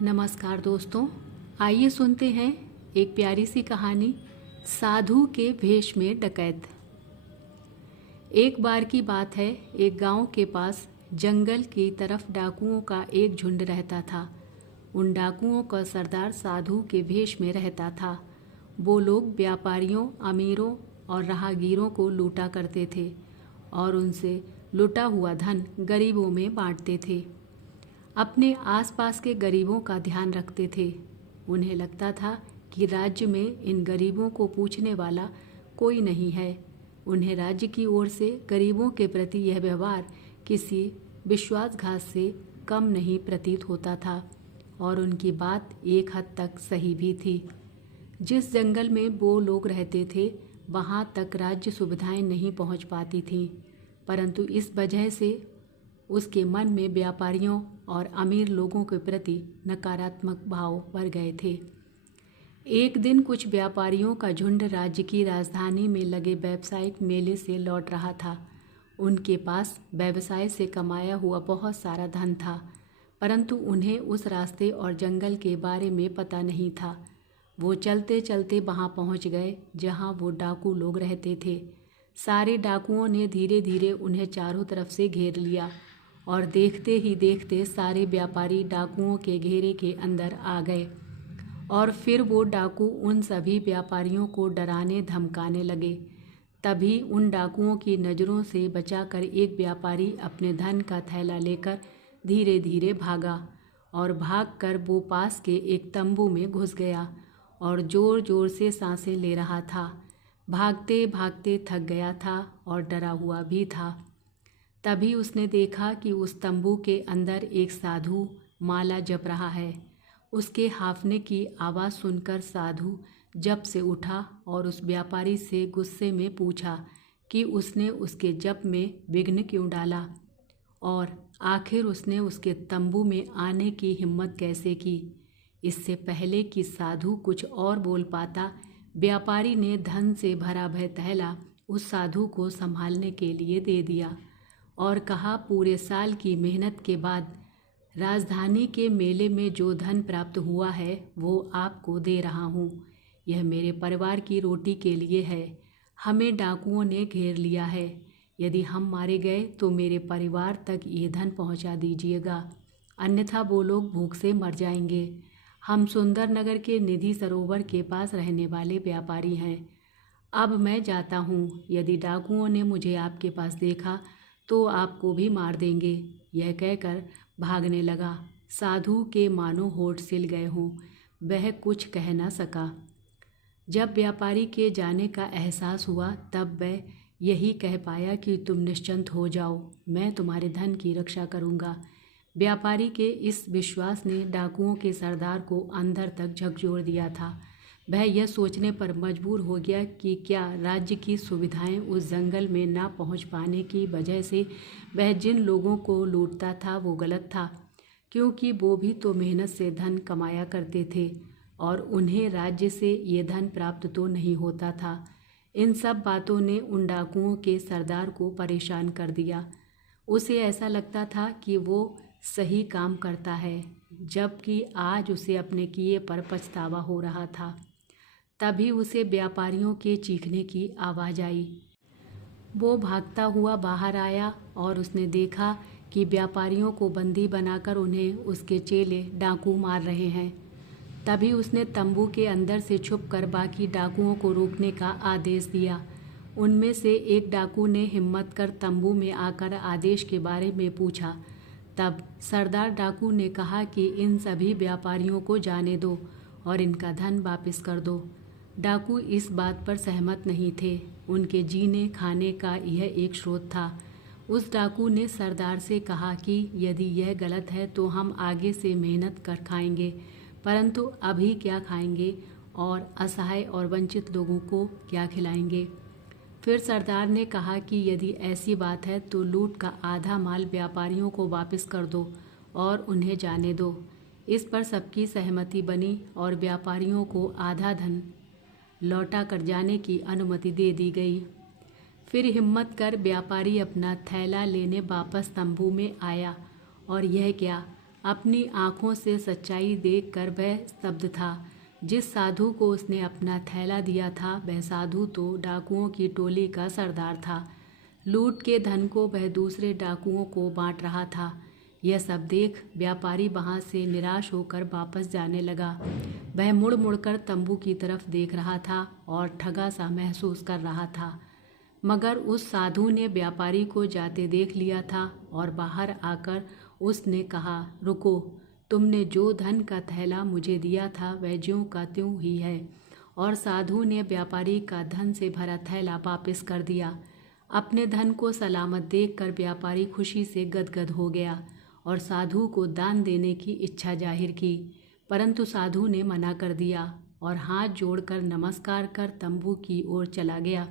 नमस्कार दोस्तों, आइए सुनते हैं एक प्यारी सी कहानी साधु के भेष में डकैत। एक बार की बात है, एक गांव के पास जंगल की तरफ डाकुओं का एक झुंड रहता था। उन डाकुओं का सरदार साधु के भेष में रहता था। वो लोग व्यापारियों, अमीरों और राहगीरों को लूटा करते थे और उनसे लूटा हुआ धन गरीबों में बांटते थे। अपने आसपास के गरीबों का ध्यान रखते थे। उन्हें लगता था कि राज्य में इन गरीबों को पूछने वाला कोई नहीं है। उन्हें राज्य की ओर से गरीबों के प्रति यह व्यवहार किसी विश्वासघात से कम नहीं प्रतीत होता था और उनकी बात एक हद तक सही भी थी। जिस जंगल में वो लोग रहते थे वहाँ तक राज्य सुविधाएं नहीं पहुँच पाती थीं, परंतु इस वजह से उसके मन में व्यापारियों और अमीर लोगों के प्रति नकारात्मक भाव भर गए थे। एक दिन कुछ व्यापारियों का झुंड राज्य की राजधानी में लगे व्यावसायिक मेले से लौट रहा था। उनके पास व्यवसाय से कमाया हुआ बहुत सारा धन था, परंतु उन्हें उस रास्ते और जंगल के बारे में पता नहीं था। वो चलते चलते वहाँ पहुँच गए जहाँ वो डाकू लोग रहते थे। सारे डाकुओं ने धीरे धीरे उन्हें चारों तरफ से घेर लिया और देखते ही देखते सारे व्यापारी डाकुओं के घेरे के अंदर आ गए और फिर वो डाकू उन सभी व्यापारियों को डराने धमकाने लगे। तभी उन डाकुओं की नज़रों से बचाकर एक व्यापारी अपने धन का थैला लेकर धीरे धीरे भागा और भागकर वो पास के एक तंबू में घुस गया और ज़ोर ज़ोर से सांसें ले रहा था। भागते भागते थक गया था और डरा हुआ भी था। तभी उसने देखा कि उस तंबू के अंदर एक साधु माला जप रहा है। उसके हाफने की आवाज़ सुनकर साधु जप से उठा और उस व्यापारी से गुस्से में पूछा कि उसने उसके जप में विघ्न क्यों डाला और आखिर उसने उसके तंबू में आने की हिम्मत कैसे की। इससे पहले कि साधु कुछ और बोल पाता, व्यापारी ने धन से भरा भय थैला उस साधु को संभालने के लिए दे दिया और कहा, पूरे साल की मेहनत के बाद राजधानी के मेले में जो धन प्राप्त हुआ है वो आपको दे रहा हूँ। यह मेरे परिवार की रोटी के लिए है। हमें डाकुओं ने घेर लिया है। यदि हम मारे गए तो मेरे परिवार तक ये धन पहुँचा दीजिएगा, अन्यथा वो लोग भूख से मर जाएंगे। हम सुंदर नगर के निधि सरोवर के पास रहने वाले व्यापारी हैं। अब मैं जाता हूँ। यदि डाकुओं ने मुझे आपके पास देखा तो आपको भी मार देंगे। यह कहकर भागने लगा। साधु के मानो होठ सिल गए हों, वह कुछ कह न सका। जब व्यापारी के जाने का एहसास हुआ तब वह यही कह पाया कि तुम निश्चिंत हो जाओ, मैं तुम्हारे धन की रक्षा करूँगा। व्यापारी के इस विश्वास ने डाकुओं के सरदार को अंदर तक झकझोर दिया था। वह यह सोचने पर मजबूर हो गया कि क्या राज्य की सुविधाएं उस जंगल में ना पहुंच पाने की वजह से वह जिन लोगों को लूटता था वो गलत था, क्योंकि वो भी तो मेहनत से धन कमाया करते थे और उन्हें राज्य से ये धन प्राप्त तो नहीं होता था। इन सब बातों ने उन डाकुओं के सरदार को परेशान कर दिया। उसे ऐसा लगता था कि वो सही काम करता है, जबकि आज उसे अपने किए पर पछतावा हो रहा था। तभी उसे व्यापारियों के चीखने की आवाज़ आई। वो भागता हुआ बाहर आया और उसने देखा कि व्यापारियों को बंदी बनाकर उन्हें उसके चेले डाकू मार रहे हैं। तभी उसने तंबू के अंदर से छुपकर बाकी डाकुओं को रोकने का आदेश दिया। उनमें से एक डाकू ने हिम्मत कर तंबू में आकर आदेश के बारे में पूछा। तब सरदार डाकू ने कहा कि इन सभी व्यापारियों को जाने दो और इनका धन वापस कर दो। डाकू इस बात पर सहमत नहीं थे। उनके जीने खाने का यह एक स्रोत था। उस डाकू ने सरदार से कहा कि यदि यह गलत है तो हम आगे से मेहनत कर खाएंगे, परंतु अभी क्या खाएंगे और असहाय और वंचित लोगों को क्या खिलाएंगे। फिर सरदार ने कहा कि यदि ऐसी बात है तो लूट का आधा माल व्यापारियों को वापस कर दो और उन्हें जाने दो। इस पर सबकी सहमति बनी और व्यापारियों को आधा धन लौटा कर जाने की अनुमति दे दी गई। फिर हिम्मत कर व्यापारी अपना थैला लेने वापस तंबू में आया और यह क्या, अपनी आंखों से सच्चाई देखकर वह स्तब्ध था। जिस साधु को उसने अपना थैला दिया था वह साधु तो डाकुओं की टोली का सरदार था। लूट के धन को वह दूसरे डाकुओं को बांट रहा था। यह सब देख व्यापारी वहाँ से निराश होकर वापस जाने लगा। वह मुड़ मुड़कर तंबू की तरफ देख रहा था और ठगा सा महसूस कर रहा था। मगर उस साधु ने व्यापारी को जाते देख लिया था और बाहर आकर उसने कहा, रुको, तुमने जो धन का थैला मुझे दिया था वह ज्यों का त्यों ही है। और साधु ने व्यापारी का धन से भरा थैला वापस कर दिया। अपने धन को सलामत देखकर व्यापारी खुशी से गदगद हो गया और साधु को दान देने की इच्छा जाहिर की, परंतु साधु ने मना कर दिया और हाथ जोड़कर नमस्कार कर तंबू की ओर चला गया।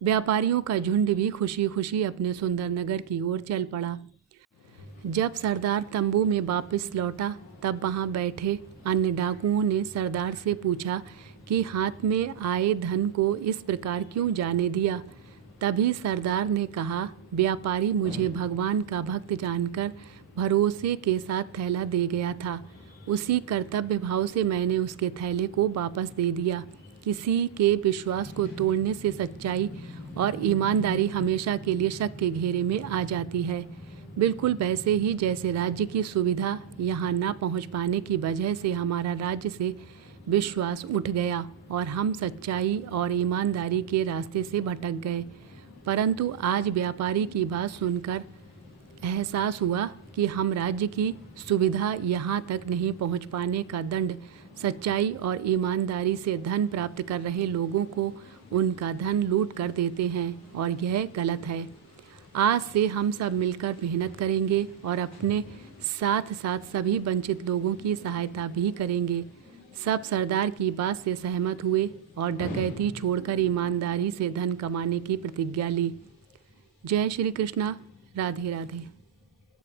व्यापारियों का झुंड भी खुशी खुशी अपने सुंदर नगर की ओर चल पड़ा। जब सरदार तंबू में वापस लौटा तब वहां बैठे अन्य डाकुओं ने सरदार से पूछा कि हाथ में आए धन को इस प्रकार क्यों जाने दिया। तभी सरदार ने कहा, व्यापारी मुझे भगवान का भक्त जानकर भरोसे के साथ थैला दे गया था। उसी कर्तव्य भाव से मैंने उसके थैले को वापस दे दिया। किसी के विश्वास को तोड़ने से सच्चाई और ईमानदारी हमेशा के लिए शक के घेरे में आ जाती है। बिल्कुल वैसे ही जैसे राज्य की सुविधा यहाँ ना पहुँच पाने की वजह से हमारा राज्य से विश्वास उठ गया और हम सच्चाई और ईमानदारी के रास्ते से भटक गए। परंतु आज व्यापारी की बात सुनकर एहसास हुआ कि हम राज्य की सुविधा यहाँ तक नहीं पहुँच पाने का दंड सच्चाई और ईमानदारी से धन प्राप्त कर रहे लोगों को उनका धन लूट कर देते हैं और यह गलत है। आज से हम सब मिलकर मेहनत करेंगे और अपने साथ साथ सभी वंचित लोगों की सहायता भी करेंगे। सब सरदार की बात से सहमत हुए और डकैती छोड़कर ईमानदारी से धन कमाने की प्रतिज्ञा ली। जय श्री कृष्णा। राधे राधे।